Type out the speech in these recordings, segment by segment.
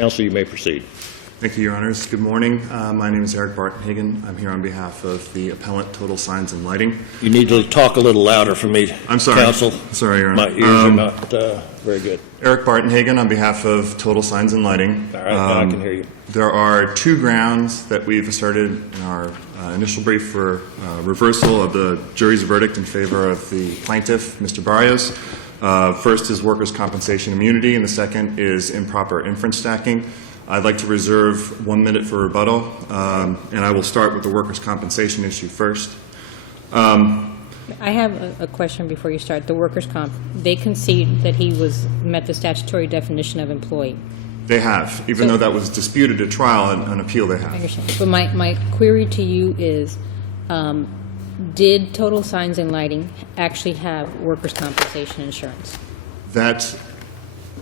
Counsel, you may proceed. Thank you, Your Honors. Good morning. My name is Eric Barton-Hagan. I'm here on behalf of the appellant, Total Signs and Lighting. You need to talk a little louder for me, I'm sorry. Counsel. Sorry, Your Honor. My ears are not very good. Eric Barton-Hagan on behalf of Total Signs and Lighting. All right, now I can hear you. There are two grounds that we've asserted in our initial brief for reversal of the jury's verdict in favor of the plaintiff, Mr. Barrios. First is workers' compensation immunity, and the second is improper inference stacking. I'd like to reserve 1 minute for rebuttal, and I will start with the workers' compensation issue first. I have a question before you start. The workers' comp, they concede that he met the statutory definition of employee. They have, even though that was disputed at trial and on appeal they have. I understand. But my query to you is, did Total Signs and Lighting actually have workers' compensation insurance? That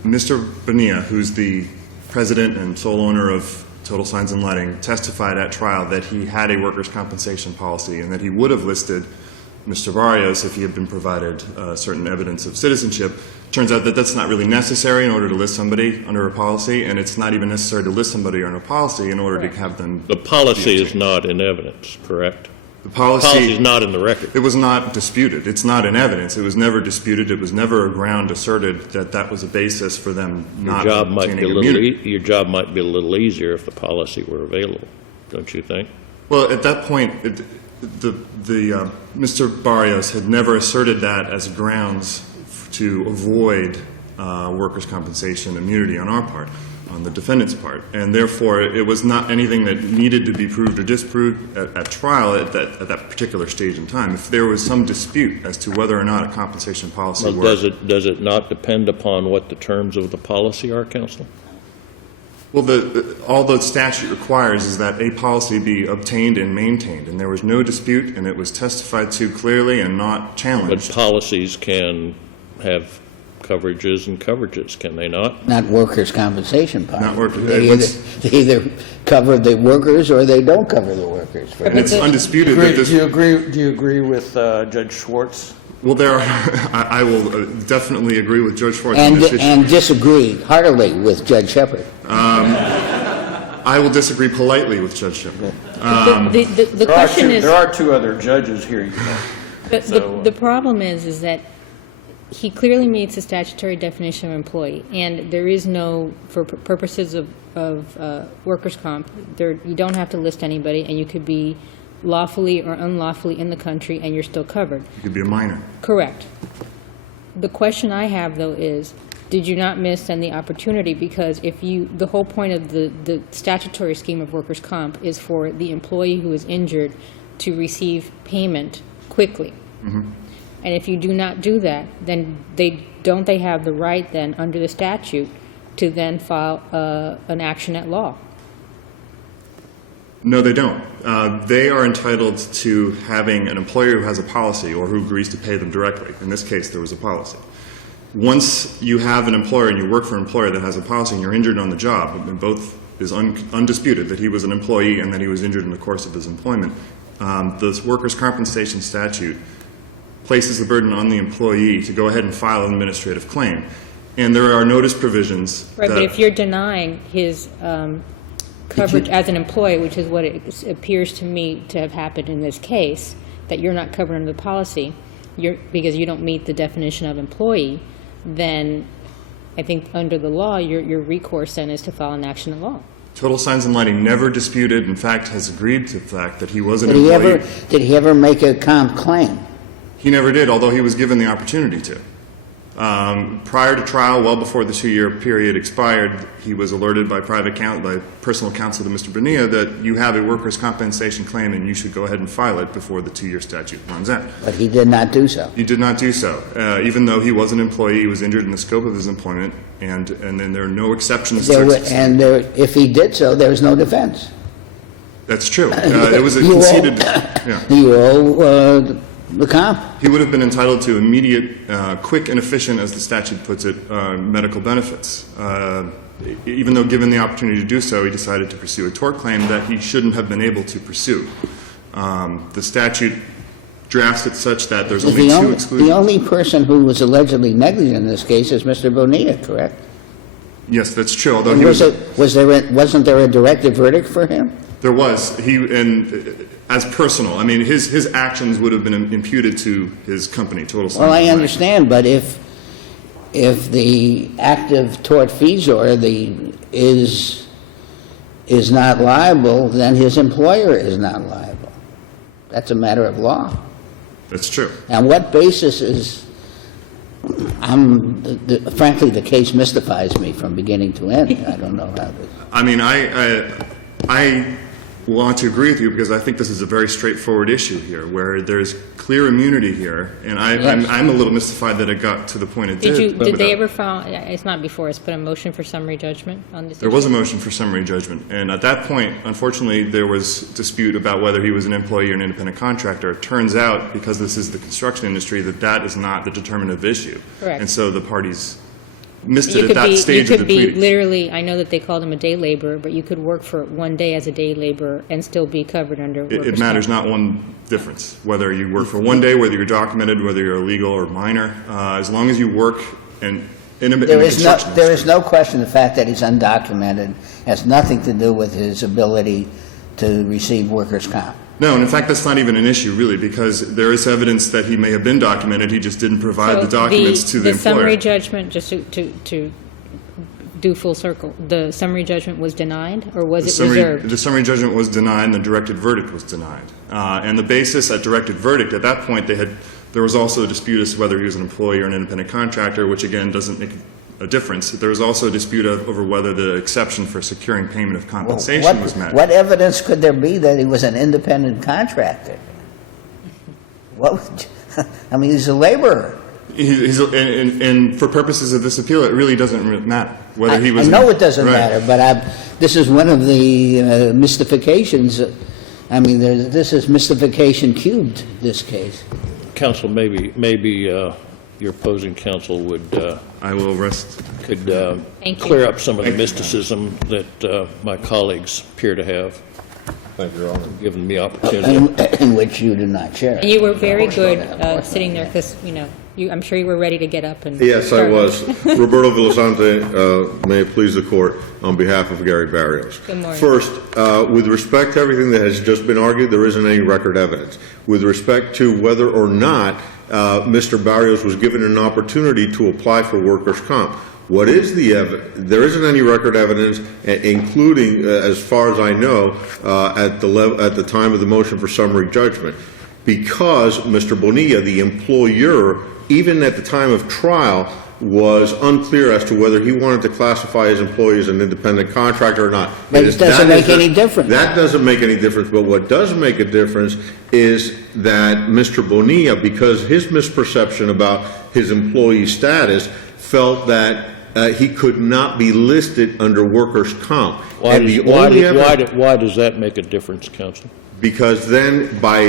Mr. Bonilla, who's the president and sole owner of Total Signs and Lighting, testified at trial that he had a workers' compensation policy and that he would have listed Mr. Barrios if he had been provided certain evidence of citizenship. Turns out that that's not really necessary in order to list somebody under a policy, and it's not even necessary to list somebody under a policy in order to have them. The policy is not in evidence, correct? The policy is not in the record. It was not disputed. It's not in evidence. It was never disputed. It was never a ground asserted that that was a basis for them not obtaining immunity. Your job might be a little easier if the policy were available, don't you think? Well, at that point, Mr. Barrios had never asserted that as grounds to avoid workers' compensation immunity on our part, on the defendant's part, and therefore it was not anything that needed to be proved or disproved at trial at that particular stage in time. If there was some dispute as to whether or not a compensation policy does it not depend upon what the terms of the policy are, Counsel? Well, all the statute requires is that a policy be obtained and maintained, and there was no dispute, and it was testified to clearly and not challenged. But policies can have coverages and coverages, can they not? Not workers' compensation policy. Not workers. They either cover the workers or they don't cover the workers. It's undisputed that this. Do you agree with Judge Schwartz? Well, I will definitely agree with Judge Schwartz on this issue. And disagree heartily with Judge Shepard. I will disagree politely with Judge Shepard. The question is, there are two other judges here. You know. the problem is that he clearly meets the statutory definition of employee, and there is no, for purposes of workers' comp, you don't have to list anybody, and you could be lawfully or unlawfully in the country, and you're still covered. You could be a minor. Correct. The question I have, though, is, did you not miss then the opportunity? Because the whole point of the statutory scheme of workers' comp is for the employee who is injured to receive payment quickly. Mm-hmm. And if you do not do that, then they have the right then under the statute to then file an action at law? No, they don't. They are entitled to having an employer who has a policy or who agrees to pay them directly. In this case, there was a policy. Once you have an employer and you work for an employer that has a policy and you're injured on the job, and both is undisputed that he was an employee and that he was injured in the course of his employment, the workers' compensation statute places the burden on the employee to go ahead and file an administrative claim. And there are notice provisions. Right, but if you're denying his coverage as an employee, which is what it appears to me to have happened in this case, that you're not covered under the policy because you don't meet the definition of employee, then I think under the law, your recourse then is to file an action at law. Total Signs and Lighting never disputed, in fact, has agreed to the fact that he was an employee. Did he ever make a comp claim? He never did, although he was given the opportunity to. Prior to trial, well before the 2-year period expired, he was alerted by personal counsel to Mr. Bonilla that you have a workers' compensation claim and you should go ahead and file it before the 2-year statute runs out. But he did not do so. He did not do so. Even though he was an employee, he was injured in the scope of his employment, and then there are no exceptions. If he did so, there was no defense. That's true. It was a conceded. You owe the comp. He would have been entitled to immediate, quick and efficient, as the statute puts it, medical benefits. Even though given the opportunity to do so, he decided to pursue a tort claim that he shouldn't have been able to pursue. The statute drafts it such that there's only two exclusions. The only person who was allegedly negligent in this case is Mr. Bonilla, correct? Yes, that's true, although And he was... wasn't there a directed verdict for him? There was. As personal. I mean, his actions would have been imputed to his company, Total Signs. Well, I and Lighting. understand, but if the active tortfeasor is not liable, then his employer is not liable. That's a matter of law. That's true. And what basis is... frankly, the case mystifies me from beginning to end. I don't know how to... I mean, I want to agree with you because I think this is a very straightforward issue here, where there's clear immunity here, and I'm a little mystified that it got to the point it did. Did they ever file, it's not before us, but a motion for summary judgment on this? There was a motion for summary judgment, and at that point, unfortunately, there was dispute about whether he was an employee or an independent contractor. It turns out, because this is the construction industry, that is not the determinative issue. Correct. And so the parties missed it at that stage of the You could be pleadings. literally, I know that they called him a day laborer, but you could work for one day as a day laborer and still be covered under workers' It matters comp. not one difference, whether you work for one day, whether you're documented, whether you're illegal or minor, as long as you work in the construction There is industry. no question the fact that he's undocumented has nothing to do with his ability to receive workers' comp. No, and in fact, that's not even an issue, really, because there is evidence that he may have been documented, he just didn't provide So the documents to the The summary employer. judgment, just to do full circle, the summary judgment was denied, or was it reserved? The summary judgment was denied, and the directed verdict was denied. And the basis at directed verdict, at that point, there was also a dispute as to whether he was an employee or an independent contractor, which again doesn't make a difference. There was also a dispute over whether the exception for securing payment of compensation was met. What evidence could there be that he was an independent contractor? I mean, he's a laborer. And for purposes of this appeal, it really doesn't matter whether he was. I know it doesn't Right. matter, but this is one of the mystifications. I mean, this is mystification cubed, this case. Counsel, maybe your opposing counsel I will rest. could Thank you. clear up some of the mysticism that my colleagues appear to have. Thank you, Your Honor. Given me opportunity. In which you do not share. And you were very good sitting there, because, I'm sure you were ready to get up and... Yes, I start. was. Roberto Villasante, may it please the court, on behalf of Gary Barrios. Good morning. First, with respect to everything that has just been argued, there isn't any record evidence. With respect to whether or not Mr. Barrios was given an opportunity to apply for workers' comp, what is the evidence? There isn't any record evidence, including, as far as I know, at the time of the motion for summary judgment, because Mr. Bonilla, the employer, even at the time of trial, was unclear as to whether he wanted to classify his employee as an independent contractor or not. But it doesn't make any difference. That doesn't make any difference, but what does make a difference is that Mr. Bonilla, because his misperception about his employee status, felt that he could not be listed under workers' comp. Why does that make a difference, counsel? Because then, by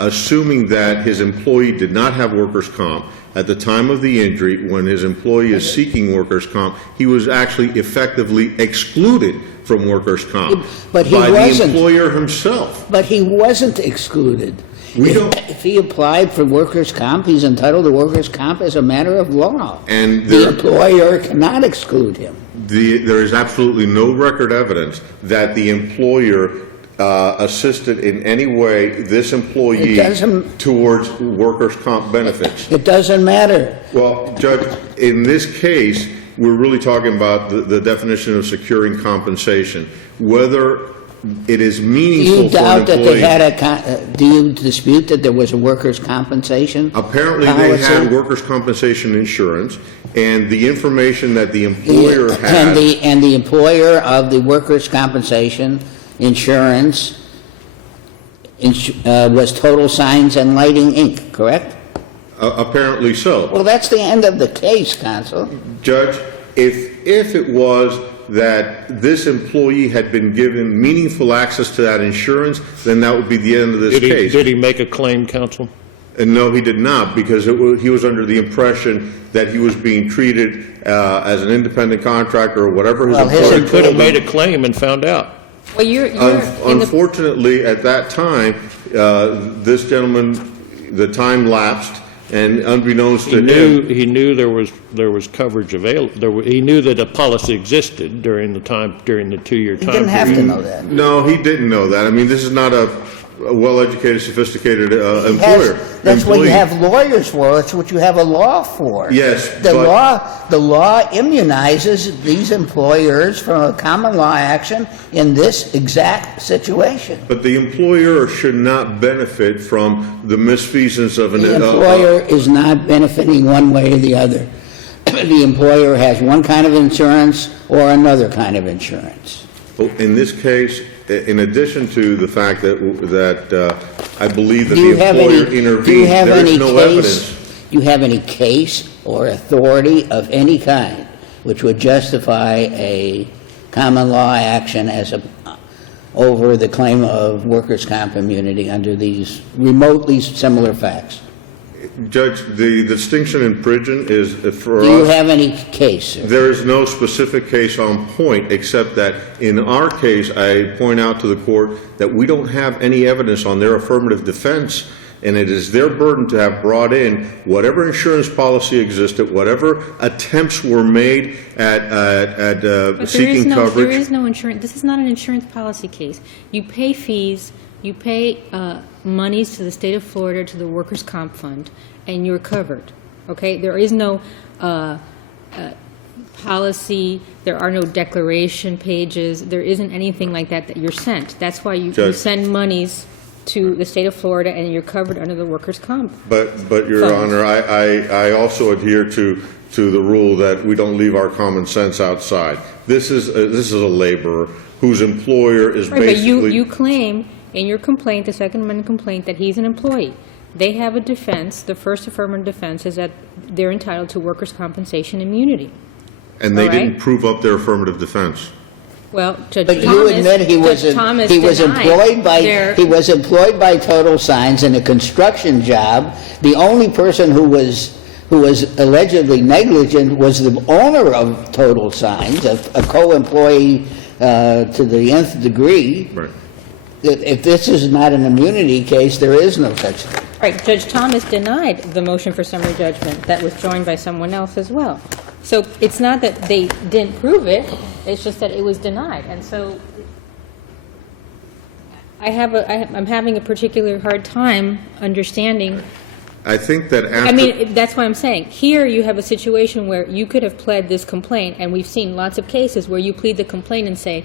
assuming that his employee did not have workers' comp at the time of the injury, when his employee is seeking workers' comp, he was actually effectively excluded from workers' comp But he by wasn't. the employer himself. But he wasn't excluded. We don't- If he applied for workers' comp, he's entitled to workers' comp as a matter of law. And The employer cannot exclude him. there is absolutely no record evidence that the employer assisted in any way this employee It doesn't- towards workers' comp benefits. It doesn't matter. Well, Judge, in this case, we're really talking about the definition of securing compensation. Whether it is Do meaningful you for an doubt that they employee. had do you dispute that there was a workers' compensation? Apparently, they policy? had workers' compensation insurance, and the information that the employer had. And the employer of the workers' compensation insurance was Total Signs and Lighting, Inc., correct? Apparently so. Well, that's the end of the case, counsel. Judge, if it was that this employee had been given meaningful access to that insurance, then that would be the end of this case. Did he make a claim, counsel? And no, he did not, because he was under the impression that he was being treated as an independent contractor or whatever his Well, his employer He could have told him. made a claim and found out. Well, you're in the... Unfortunately, at that time, this gentleman, the time lapsed, And unbeknownst He to knew, him, he knew there was coverage available, he knew that a policy existed during the 2-year He time. didn't have to period. know that. no, he didn't know that. I mean, this is not a well-educated, sophisticated He employer. that's what you employee. have lawyers for. That's what you have a law for. Yes, The but- law immunizes these employers from a common law action in this exact situation. But the employer should not benefit from the misfeasance of an... The employer is not benefiting one way or the other. The employer has one kind of insurance or another kind of insurance. In this case, in addition to the fact that I believe that Do you the have employer any, intervened, do you have there any is no case, evidence. do you have any case or authority of any kind which would justify a common law action as over the claim of workers' comp immunity under these remotely similar facts? Judge, the distinction in prison is for Do you us, have any case, sir? there is no specific case on point, except that in our case, I point out to the court that we don't have any evidence on their affirmative defense, and it is their burden to have brought in whatever insurance policy existed, whatever attempts were made at But seeking coverage. There is no insurance, this is not an insurance policy case. You pay fees, you pay monies to the state of Florida, to the workers' comp fund, and you're covered, okay? There is no policy, there are no declaration pages, there isn't anything like that that you're sent. That's why you Judge. send monies to the state of Florida and you're covered under the workers' comp. But Your Funds. Honor, I also adhere to the rule that we don't leave our common sense outside. This is a laborer whose employer is Right, but basically... you claim in your complaint, the Second Amendment complaint, that he's an employee. They have a defense, the first affirmative defense is that they're entitled to workers' compensation immunity. And they all right? didn't prove up their affirmative defense. Well, Judge But Thomas, you admit he was Judge Thomas employed by denied he was employed by Total Signs in a construction job. The only person who was allegedly negligent was the owner of Total Signs, a co-employee to the nth degree. Right. If this is not an immunity case, there is no such thing. Right, Judge Thomas denied the motion for summary judgment that was joined by someone else as well. So it's not that they didn't prove it, it's just that it was denied. And so I'm having a particularly hard time understanding. I think that after... I mean, that's why I'm saying, here you have a situation where you could have pled this complaint, and we've seen lots of cases where you plead the complaint and say,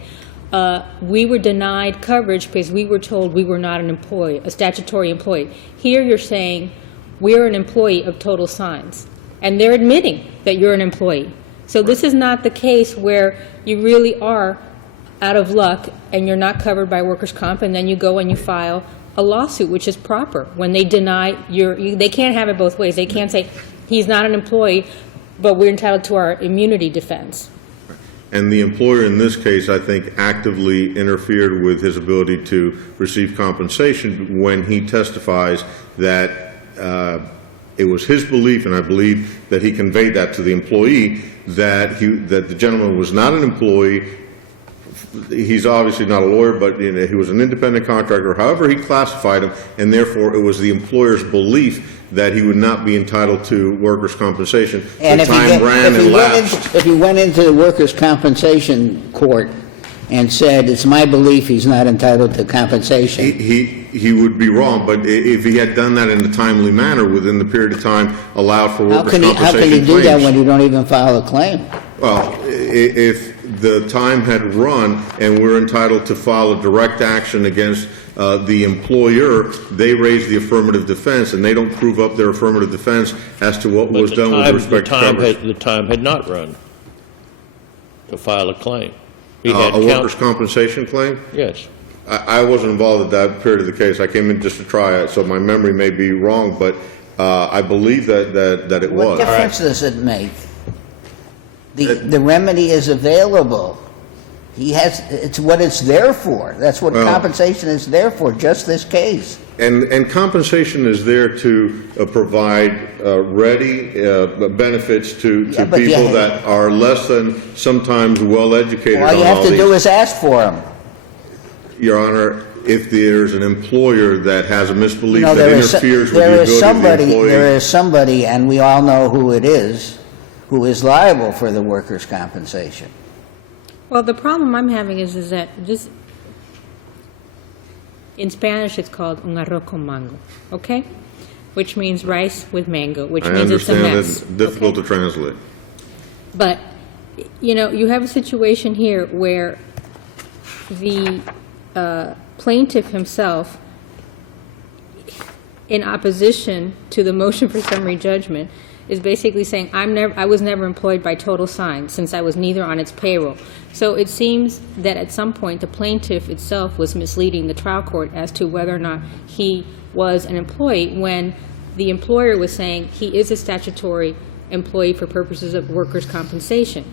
we were denied coverage because we were told we were not an employee, a statutory employee. Here you're saying, we're an employee of Total Signs, and they're admitting that you're an employee. So this is not the case where you really are out of luck and you're not covered by workers' comp, and then you go and you file a lawsuit, which is proper. When they deny they can't have it both ways. They can't say, he's not an employee, but we're entitled to our immunity defense. And the employer in this case, I think, actively interfered with his ability to receive compensation when he testifies that it was his belief, and I believe that he conveyed that to the employee, that the gentleman was not an employee. He's obviously not a lawyer, but he was an independent contractor. However, he classified him, and therefore it was the employer's belief that he would not be entitled to workers' compensation. And the time ran and lapsed. if he went into the workers' compensation court and said, it's my belief he's not entitled to compensation. He would be wrong, but if he had done that in a timely manner within the period of time allowed for workers' compensation How can he do that when you don't even file a claim? Well, if the time had run and we're entitled to file a direct action against the employer, they raise the affirmative defense, and they don't prove up their affirmative defense as to what was done with respect to coverage. The time had not run to file a claim. He A had workers' compensation claim? Yes. I wasn't involved at that period of the case. I came in just to try it, so my memory may be wrong, but I believe that it What was. difference does it make? The remedy is available. It's what it's there for. That's what compensation is there for, just this case. And compensation is there to provide ready benefits to but people yeah. that are less than sometimes well-educated All on you have all to do these. is ask for them. Your Honor, if there's an employer that has a misbelief No, that interferes with the ability of the employee. There is somebody, and we all know who it is, who is liable for the workers' compensation. Well, the problem I'm having is that this, in Spanish, it's called un arroz con mango, okay? Which means rice with mango, which I means it's a understand mess. it's difficult to translate. But, you know, you have a situation here where the plaintiff himself, in opposition to the motion for summary judgment, is basically saying, I was never employed by Total Sign since I was neither on its payroll. So it seems that at some point the plaintiff itself was misleading the trial court as to whether or not he was an employee when the employer was saying he is a statutory employee for purposes of workers' compensation.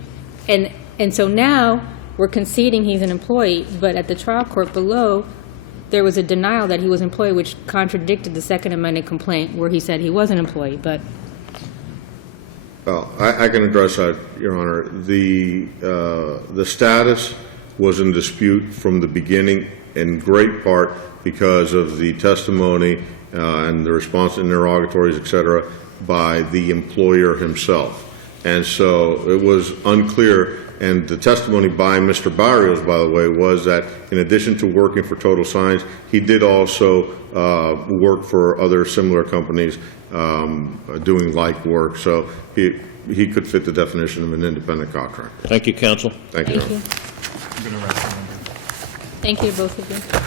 And so now we're conceding he's an employee, but at the trial court below, there was a denial that he was an employee, which contradicted the second amended complaint where he said he was an employee, but... Well, I can address that, Your Honor. The status was in dispute from the beginning, in great part because of the testimony and the response to interrogatories, et cetera, by the employer himself. And so it was unclear, and the testimony by Mr. Barrios, by the way, was that in addition to working for Total Signs, he did also work for other similar companies doing like work. So he could fit the definition of an independent contractor. Thank you, counsel. Thank you, Your Thank Honor. you. Thank you, both of you.